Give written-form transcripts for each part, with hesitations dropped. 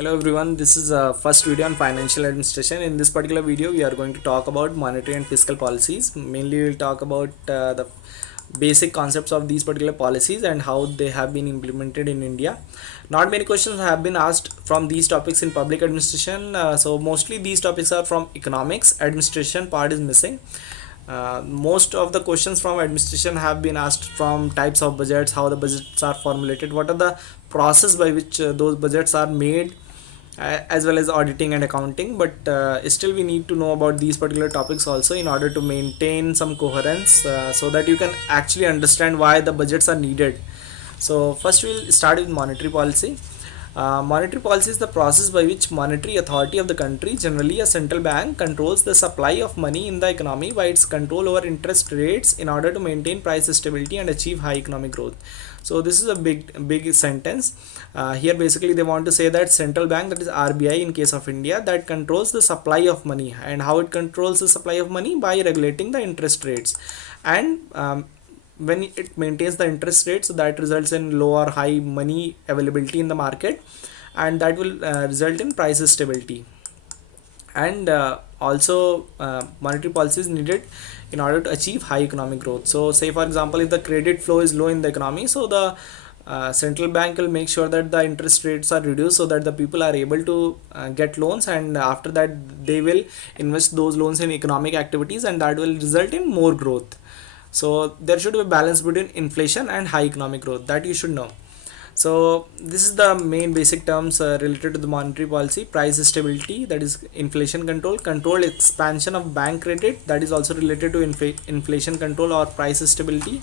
Hello everyone, this is first video on financial administration. In this particular video, we are going to talk about monetary and fiscal policies. Mainly, we'll talk about the basic concepts of these particular policies and how they have been implemented in India. Not many questions have been asked from these topics in public administration, so mostly these topics are from economics. Administration part is missing. Most of the questions from administration have been asked from types of budgets, how the budgets are formulated, what are the process by which those budgets are made, as well as auditing and accounting. But still we need to know about these particular topics also in order to maintain some coherence, so that you can actually understand why the budgets are needed. So first we'll start with monetary policy. Monetary policy is the process by which monetary authority of the country, generally a central bank, controls the supply of money in the economy by its control over interest rates in order to maintain price stability and achieve high economic growth. So this is a big sentence. Here basically they want to say that central bank, that is RBI in case of India, that controls the supply of money. And how it controls the supply of money? By regulating the interest rates. And when it maintains the interest rate, so that results in low or high money availability in the market, and that will result in price stability. And also monetary policy is needed in order to achieve high economic growth. So say for example, if the credit flow is low in the economy, so the central bank will make sure that the interest rates are reduced so that the people are able to get loans, and after that they will invest those loans in economic activities, and that will result in more growth. So there should be a balance between inflation and high economic growth, that you should know. So this is the main basic terms related to the monetary policy. Price stability, that is inflation control. Controlled expansion of bank credit, that is also related to inflation control or price stability.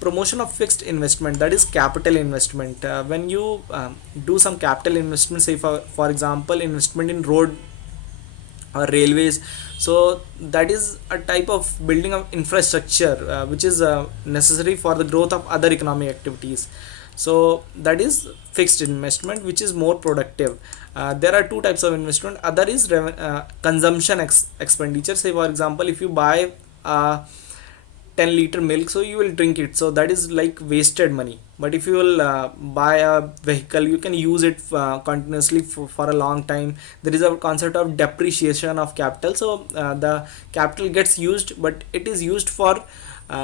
Promotion of fixed investment, that is capital investment. When you do some capital investment, say for example investment in road or railways, so that is a type of building of infrastructure which is necessary for the growth of other economic activities. So that is fixed investment, which is more productive. There are two types of investment. Other is consumption expenditure. Say for example, if you buy 10-liter milk, so you will drink it, so that is like wasted money. But if you will buy a vehicle, you can use it continuously for a long time. There is a concept of depreciation of capital. So the capital gets used, but it is used for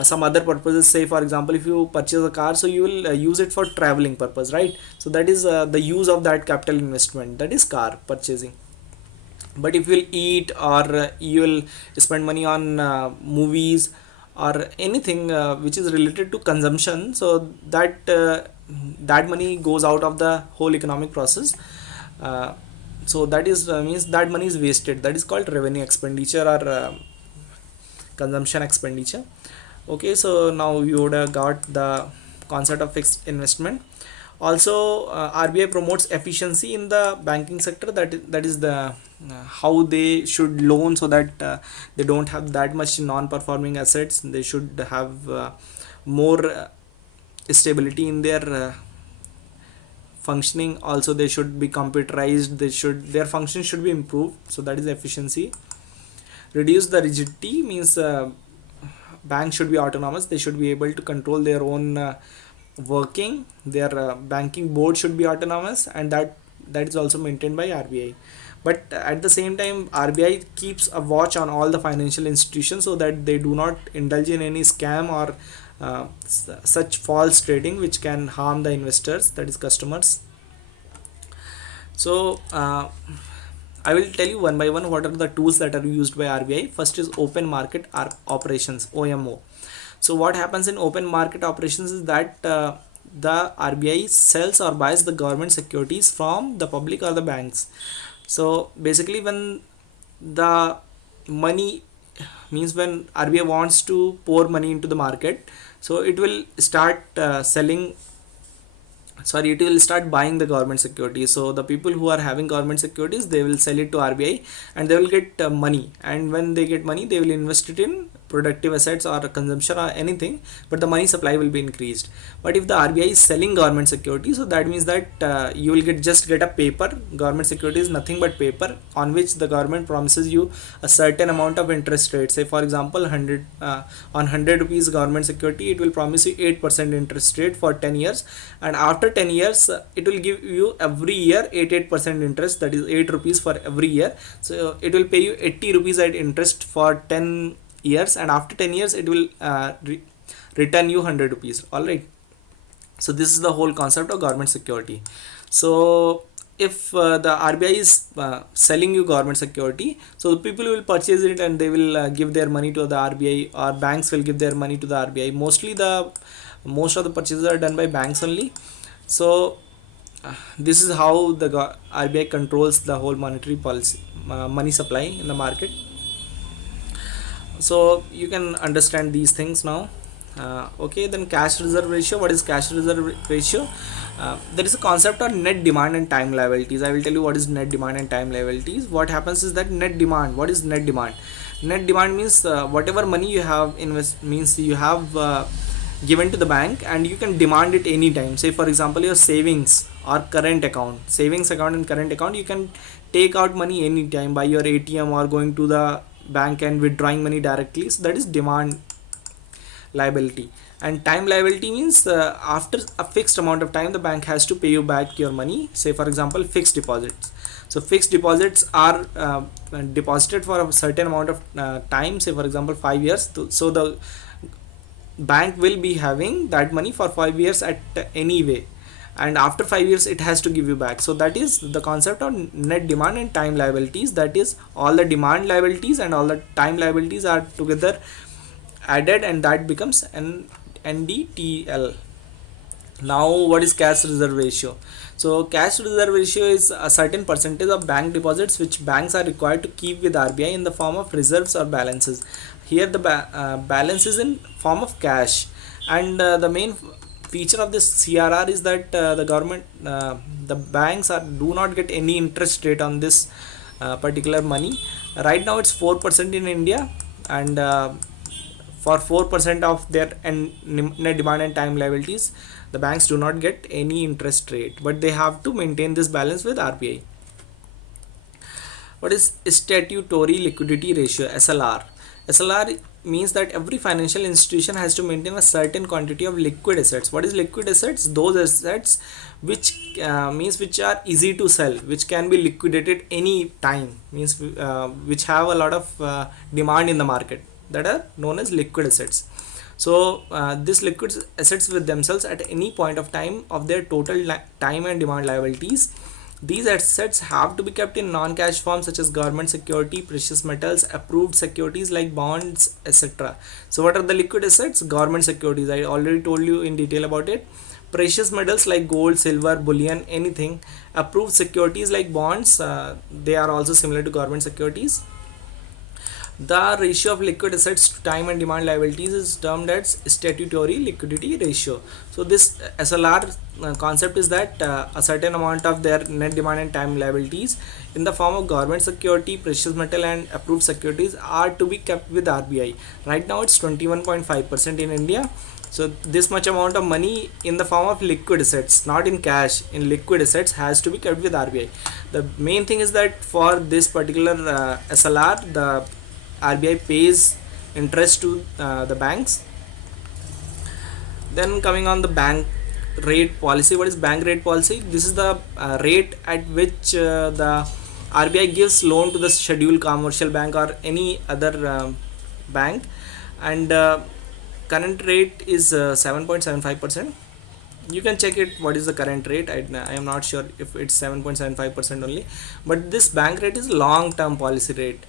some other purposes. Say for example, if you purchase a car, so you will use it for traveling purpose, right? So that is the use of that capital investment, that is car purchasing. But if you will eat, or you will spend money on movies or anything which is related to consumption, so that money goes out of the whole economic process. So that is means that money is wasted. That is called revenue expenditure or consumption expenditure. Okay, so now you would have got the concept of fixed investment. Also RBI promotes efficiency in the banking sector. That is the how they should loan, so that they don't have that much non-performing assets. They should have more stability in their functioning. Also they should be computerized. Their function should be improved, so that is efficiency. Reduce the rigidity means banks should be autonomous. They should be able to control their own working. Their banking board should be autonomous, and that is also maintained by RBI. But at the same time, RBI keeps a watch on all the financial institutions, so that they do not indulge in any scam or such false trading which can harm the investors, that is customers. So I will tell you one by one what are the tools that are used by RBI. First is open market operations, OMO. So what happens in open market operations is that the RBI sells or buys the government securities from the public or the banks. So basically, when the money means when RBI wants to pour money into the market, so it will start it will start buying the government securities. So the people who are having government securities, they will sell it to RBI, and they will get money. And when they get money, they will invest it in productive assets or consumption or anything, but the money supply will be increased. But if the RBI is selling government security, so that means that you will just get a paper. Government security is nothing but paper on which the government promises you a certain amount of interest rate. Say for example 100 on 100 rupees government security, it will promise you 8% interest rate for 10 years, and after 10 years it will give you every year 8% interest, that is 8 rupees for every year. So it will pay you 80 rupees at interest for 10 years, and after 10 years it will return you 100 rupees. All right, so this is the whole concept of government security. So if the RBI is selling you government security, so the people will purchase it and they will give their money to the RBI, or banks will give their money to the RBI. Mostly most of the purchases are done by banks only. So this is how the RBI controls the whole monetary policy, money supply in the market. So you can understand these things now. Okay, then cash reserve ratio. What is cash reserve ratio? There is a concept of net demand and time liabilities. I will tell you what is net demand and time liabilities. What happens is that net demand. What is net demand? Net demand means whatever money you have means you have given to the bank, and you can demand it anytime. Say for example your savings or current account, savings account and current account, you can take out money anytime by your ATM or going to the bank and withdrawing money directly. So that is demand liability. And time liability means after a fixed amount of time the bank has to pay you back your money. Say for example fixed deposits. So fixed deposits are deposited for a certain amount of time, say for example 5 years. So the bank will be having that money for 5 years at any way, and after 5 years it has to give you back. So that is the concept of net demand and time liabilities. That is, all the demand liabilities and all the time liabilities are together added, and that becomes an NDTL. Now what is cash reserve ratio? So cash reserve ratio is a certain percentage of bank deposits which banks are required to keep with RBI in the form of reserves or balances. Here the balance is in form of cash, and the main feature of this CRR is that the banks do not get any interest rate on this particular money. Right now it's 4% in India, and for 4% of their net demand and time liabilities, the banks do not get any interest rate, but they have to maintain this balance with RBI. What is statutory liquidity ratio, SLR? SLR means that every financial institution has to maintain a certain quantity of liquid assets. What is liquid assets? Those assets which which are easy to sell, which can be liquidated any time, means which have a lot of demand in the market, that are known as liquid assets. So these liquid assets with themselves at any point of time of their total time and demand liabilities. These assets have to be kept in non-cash form such as government security, precious metals, approved securities like bonds, etc. So what are the liquid assets? Government securities, I already told you in detail about it. Precious metals like gold, silver, bullion, anything. Approved securities like bonds, they are also similar to government securities. The ratio of liquid assets to time and demand liabilities is termed as statutory liquidity ratio. So this SLR concept is that a certain amount of their net demand and time liabilities in the form of government security, precious metal and approved securities are to be kept with RBI. Right now it's 21.5% in India. So this much amount of money in the form of liquid assets, not in cash, in liquid assets, has to be kept with RBI. The main thing is that for this particular SLR, the RBI pays interest to the banks. Then coming on the bank rate policy. What is bank rate policy? This is the rate at which the RBI gives loan to the scheduled commercial bank or any other bank, and current rate is 7.75%. You can check it what is the current rate. I am not sure if it's 7.75% only, but this bank rate is long term policy rate.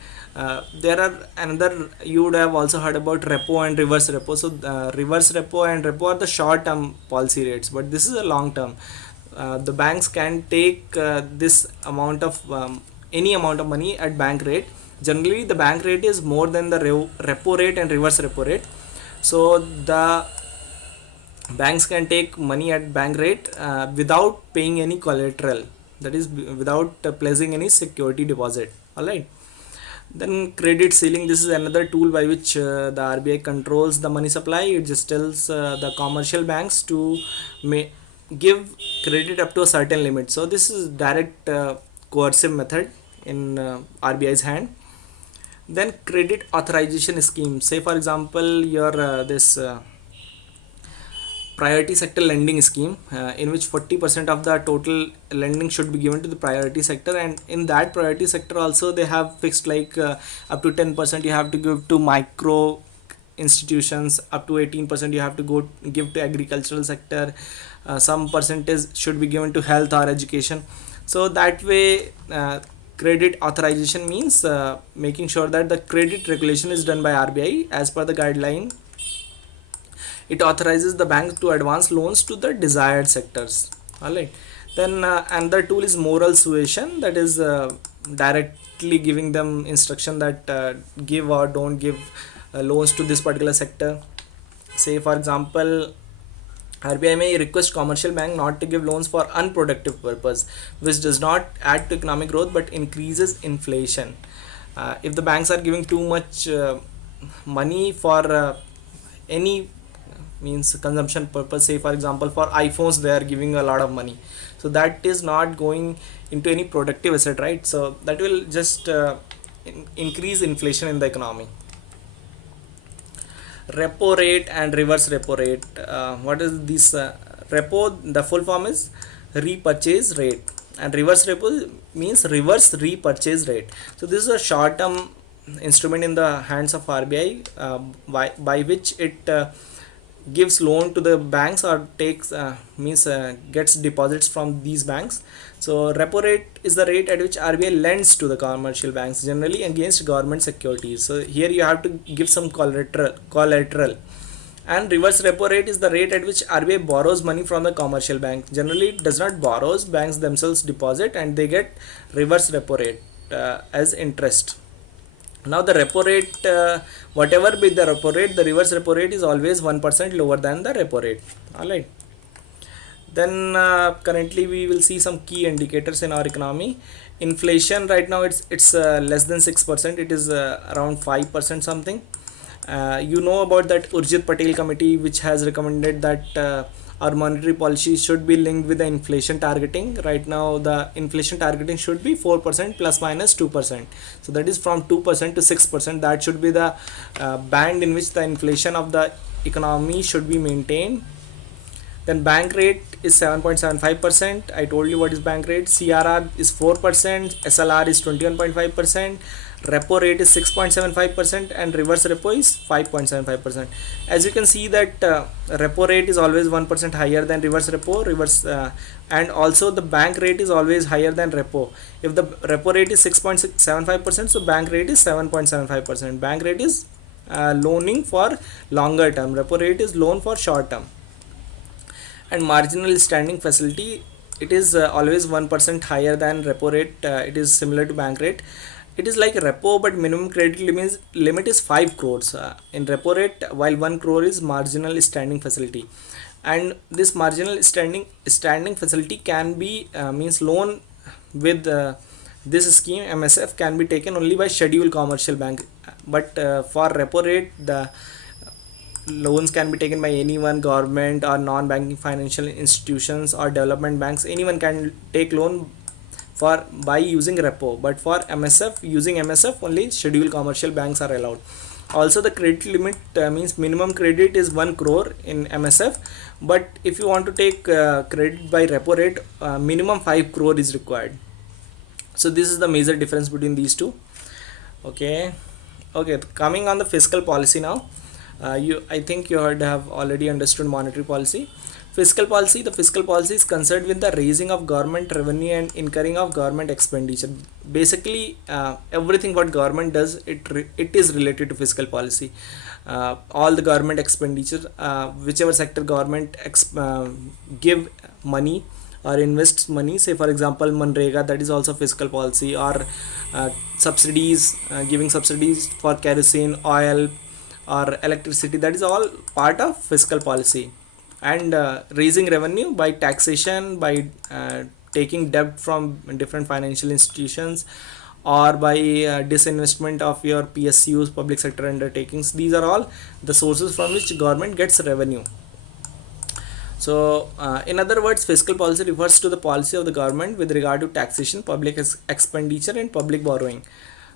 There are another, you would have also heard about repo and reverse repo. So reverse repo and repo are the short term policy rates, but this is a long term. The banks can take this amount of any amount of money at bank rate. Generally the bank rate is more than the repo rate and reverse repo rate. So the banks can take money at bank rate without paying any collateral, that is without placing any security deposit. All right, Then credit ceiling, this is another tool by which the RBI controls the money supply. It just tells the commercial banks to give credit up to a certain limit. So this is direct coercive method in RBI's hand. Then credit authorization scheme, say for example your this priority sector lending scheme, in which 40% of the total lending should be given to the priority sector, and in that priority sector also they have fixed like up to 10% you have to give to micro institutions, up to 18% you have to go give to agricultural sector, some percentage should be given to health or education. So that way credit authorization means making sure that the credit regulation is done by RBI as per the guideline. It authorizes the bank to advance loans to the desired sectors. All right. Then another tool is moral suasion, that is directly giving them instruction that give or don't give loans to this particular sector. Say for example, RBI may request commercial bank not to give loans for unproductive purpose, which does not add to economic growth but increases inflation. If the banks are giving too much money for any means consumption purpose, say for example for iPhones they are giving a lot of money, so that is not going into any productive asset, right? So that will just increase inflation in the economy. Repo rate and reverse repo rate, what is this repo, the full form is repurchase rate, and reverse repo means reverse repurchase rate. So this is a short term instrument in the hands of RBI, by which it gives loan to the banks or takes means gets deposits from these banks. So repo rate is the rate at which RBI lends to the commercial banks, generally against government securities. So here you have to give some collateral. And reverse repo rate is the rate at which RBI borrows money from the commercial bank. Generally it does not borrows, banks themselves deposit and they get reverse repo rate as interest. Now the repo rate, whatever be the repo rate, the reverse repo rate is always 1% lower than the repo rate. Alright. Then currently we will see some key indicators in our economy. Inflation right now it's less than 6%. It is around 5% something. You know about that Urjit Patel committee which has recommended that our monetary policy should be linked with the inflation targeting. Right now the inflation targeting should be 4% plus minus 2%. So that is from 2% to 6%. That should be the band in which the inflation of the economy should be maintained. Then bank rate is 7.75%. I told you what is bank rate. CRR is 4%, SLR is 21.5%, repo rate is 6.75%, and reverse repo is 5.75%. As you can see that repo rate is always 1% higher than reverse repo, and also the bank rate is always higher than repo. If the repo rate is 6.75%, so bank rate is 7.75%. Bank rate is loaning for longer term, repo rate is loan for short term. And marginal standing facility, it is always 1% higher than repo rate. It is similar to bank rate. It is like repo, but minimum credit limit is 5 crores in repo rate, while 1 crore is marginal standing facility. And this marginal standing facility can be means loan with this scheme MSF can be taken only by scheduled commercial bank, but for repo rate the loans can be taken by anyone, government or non-banking financial institutions or development banks. Anyone can take loan for by using repo, but for MSF, using MSF only scheduled commercial banks are allowed. Also the credit limit means minimum credit is 1 crore in MSF, but if you want to take credit by repo rate, minimum 5 crore is required. So this is the major difference between these two. Okay, coming on the fiscal policy now. I think you have already understood monetary policy. Fiscal policy, the fiscal policy is concerned with the raising of government revenue and incurring of government expenditure. Basically everything what government does, it is related to fiscal policy. All the government expenditure, whichever sector government give money or invests money, say for example Manrega, that is also fiscal policy, or subsidies, giving subsidies for kerosene, oil or electricity, that is all part of fiscal policy. And raising revenue by taxation, by taking debt from different financial institutions, or by disinvestment of your PSUs, public sector undertakings. These are all the sources from which government gets revenue. So, in other words, fiscal policy refers to the policy of the government with regard to taxation, public expenditure, and public borrowing.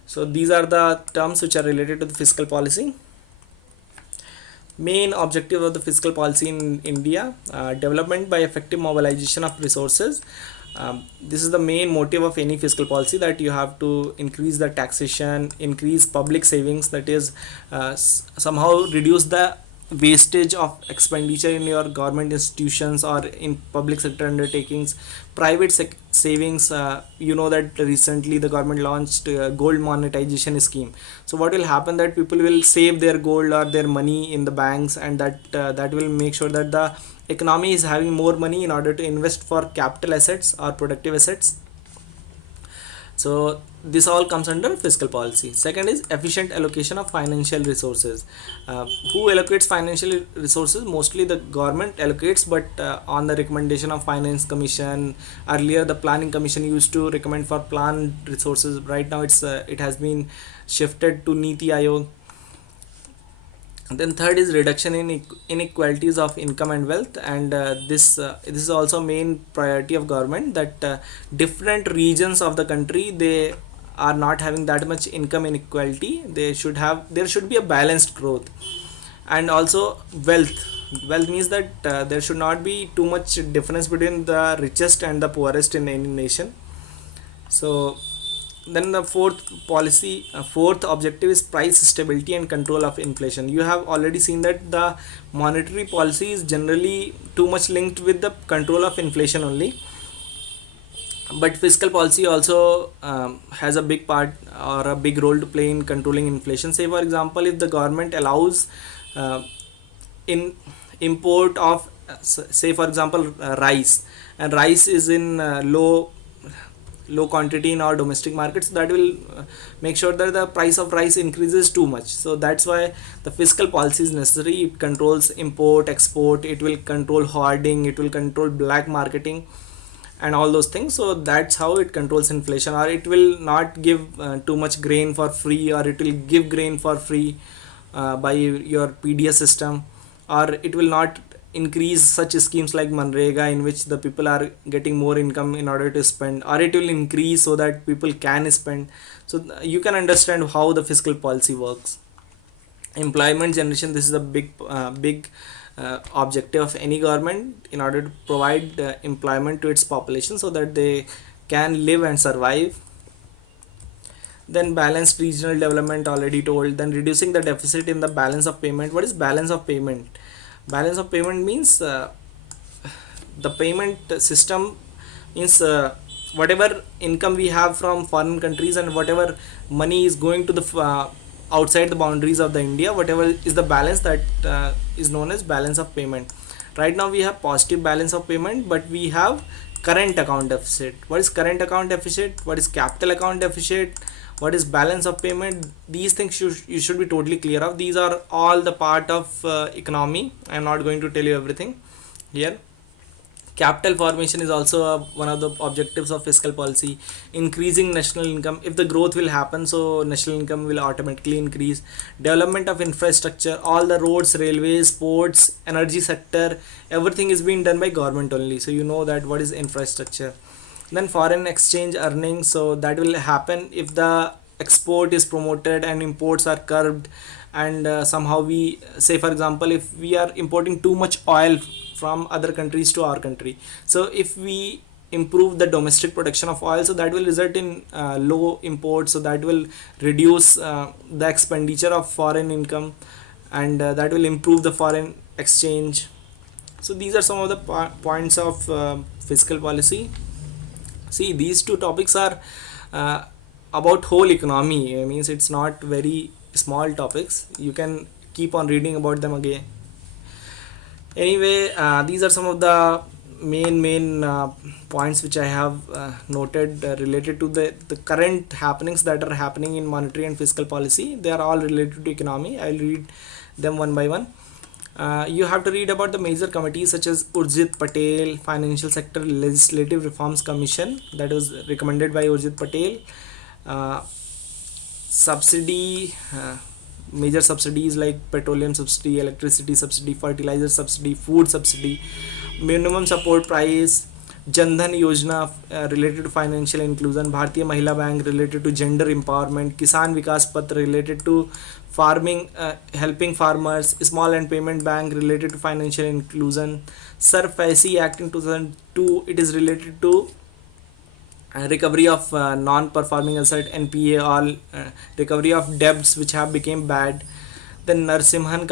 So, these are the terms which are related to the fiscal policy. Main objective of the fiscal policy in India: development by effective mobilization of resources. This is the main motive of any fiscal policy, that you have to increase the taxation, increase public savings, that is, somehow reduce the wastage of expenditure in your government institutions or in public sector undertakings. Private savings, you know that recently the government launched gold monetization scheme. So what will happen, that people will save their gold or their money in the banks, and that will make sure that the economy is having more money in order to invest for capital assets or productive assets. So this all comes under fiscal policy. Second is efficient allocation of financial resources. Who allocates financial resources? Mostly the government allocates, but on the recommendation of finance commission. Earlier the planning commission used to recommend for planned resources. Right now it has been shifted to Niti Aayog. Then third is reduction in inequalities of income and wealth, and this is also main priority of government, that different regions of the country, they are not having that much income inequality. There should be a balanced growth. And also wealth means that there should not be too much difference between the richest and the poorest in any nation. So then the fourth objective is price stability and control of inflation. You have already seen that the monetary policy is generally too much linked with the control of inflation only, but fiscal policy also has a big part or a big role to play in controlling inflation. Say for example, if the government allows in import of say for example rice, and rice is in low quantity in our domestic markets, that will make sure that the price of rice increases too much. So that's why the fiscal policy is necessary. It controls import, export, it will control hoarding, it will control black marketing and all those things. So that's how it controls inflation. Or it will not give too much grain for free, or it will give grain for free by your PDS system, or it will not increase such schemes like Manrega, in which the people are getting more income in order to spend, or it will increase so that people can spend. So you can understand how the fiscal policy works. Employment generation, this is a big objective of any government, in order to provide employment to its population so that they can live and survive. Then balanced regional development, already told. Then reducing the deficit in the balance of payment. What is balance of payment? Balance of payment means the payment system means whatever income we have from foreign countries and whatever money is going to the outside the boundaries of the India, whatever is the balance, that is known as balance of payment. Right now we have positive balance of payment, but we have current account deficit. What is current account deficit? What is capital account deficit? What is balance of payment? These things you should be totally clear of. These are all the part of economy. I am not going to tell you everything here. Capital formation is also one of the objectives of fiscal policy. Increasing national income. If the growth will happen, so national income will automatically increase. Development of infrastructure. All the roads, railways, ports, energy sector, everything is being done by government only. So you know that what is infrastructure. Then foreign exchange earnings, so that will happen if the export is promoted and imports are curbed. And somehow we say for example, if we are importing too much oil from other countries to our country, so if we improve the domestic production of oil, so that will result in low imports, so that will reduce the expenditure of foreign income, and that will improve the foreign exchange. So these are some of the points of fiscal policy. See, these two topics are about whole economy. Means it's not very small topics. You can keep on reading about them again. Anyway, these are some of the main points which I have noted related to the current happenings that are happening in monetary and fiscal policy. They are all related to economy. I'll read them one by one. You have to read about the major committees such as Urjit Patel Financial Sector Legislative Reforms Commission, that was recommended by Urjit Patel. uh, subsidy major subsidies like petroleum subsidy, electricity subsidy, fertilizer subsidy, food subsidy, minimum support price, Jandhan Yojana related to financial inclusion, Bharatiya Mahila Bank related to gender empowerment, Kisan Vikas Patra related to farming, helping farmers, Small and Payment Bank related to financial inclusion, Sarfaisi Act in 2002, it is related to recovery of non-performing asset NPA, all recovery of debts which have become bad. Then Narsimhan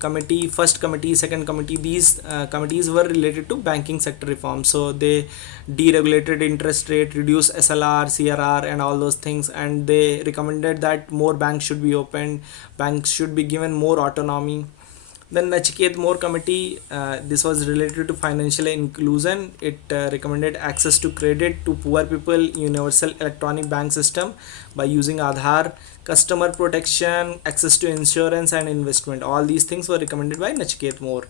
committee, first committee, second committee, these committees were related to banking sector reform. So they deregulated interest rate, reduced SLR, CRR, and all those things, and they recommended that more banks should be opened, banks should be given more autonomy. Then Nachiket More Committee, this was related to financial inclusion. It recommended access to credit to poor people, universal electronic bank system by using Aadhaar, customer protection, access to insurance and investment. All these things were recommended by Nachiket More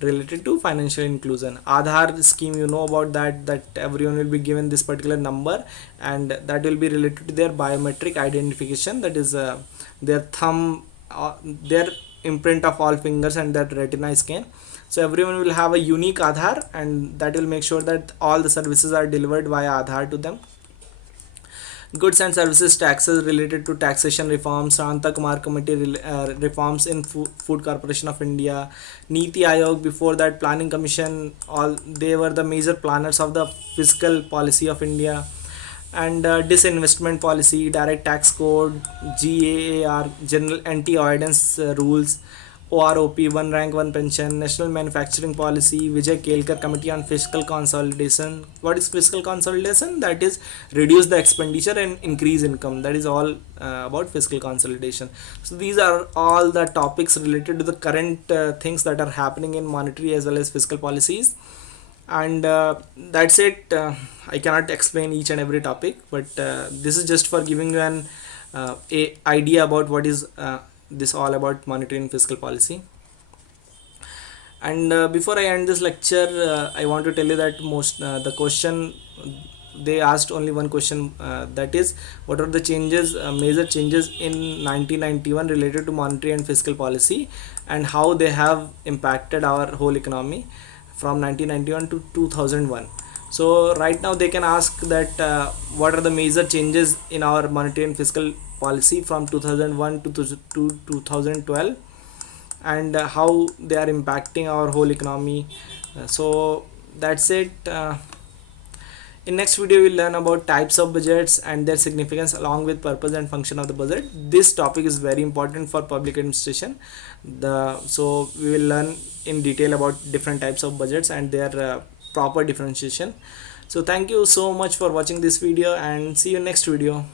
related to financial inclusion. Aadhaar scheme, you know about that, that everyone will be given this particular number, and that will be related to their biometric identification, that is their thumb, their imprint of all fingers and that retina scan. So everyone will have a unique Aadhaar, and that will make sure that all the services are delivered via Aadhaar to them. Goods and services taxes related to taxation reforms, Shanta Kumar committee reforms in Food Corporation of India, Niti Aayog, before that Planning Commission, all they were the major planners of the fiscal policy of India. And disinvestment policy, direct tax code, GAAR, general anti-avoidance rules, OROP, one rank one pension, national manufacturing policy, Vijay Kelkar committee on fiscal consolidation. What is fiscal consolidation? That is reduce the expenditure and increase income. That is all about fiscal consolidation. So these are all the topics related to the current things that are happening in monetary as well as fiscal policies. And that's it. I cannot explain each and every topic, but this is just for giving you an a idea about what is this all about monetary and fiscal policy. And before I end this lecture, I want to tell you that most the question, they asked only one question, that is what are the changes, major changes in 1991 related to monetary and fiscal policy, and how they have impacted our whole economy from 1991 to 2001. So right now they can ask that what are the major changes in our monetary and fiscal policy from 2001 to 2012, and how they are impacting our whole economy. So that's it. In next video we'll learn about types of budgets and their significance along with purpose and function of the budget. This topic is very important for public administration. So we will learn in detail about different types of budgets and their proper differentiation. So thank you so much for watching this video, and see you next video.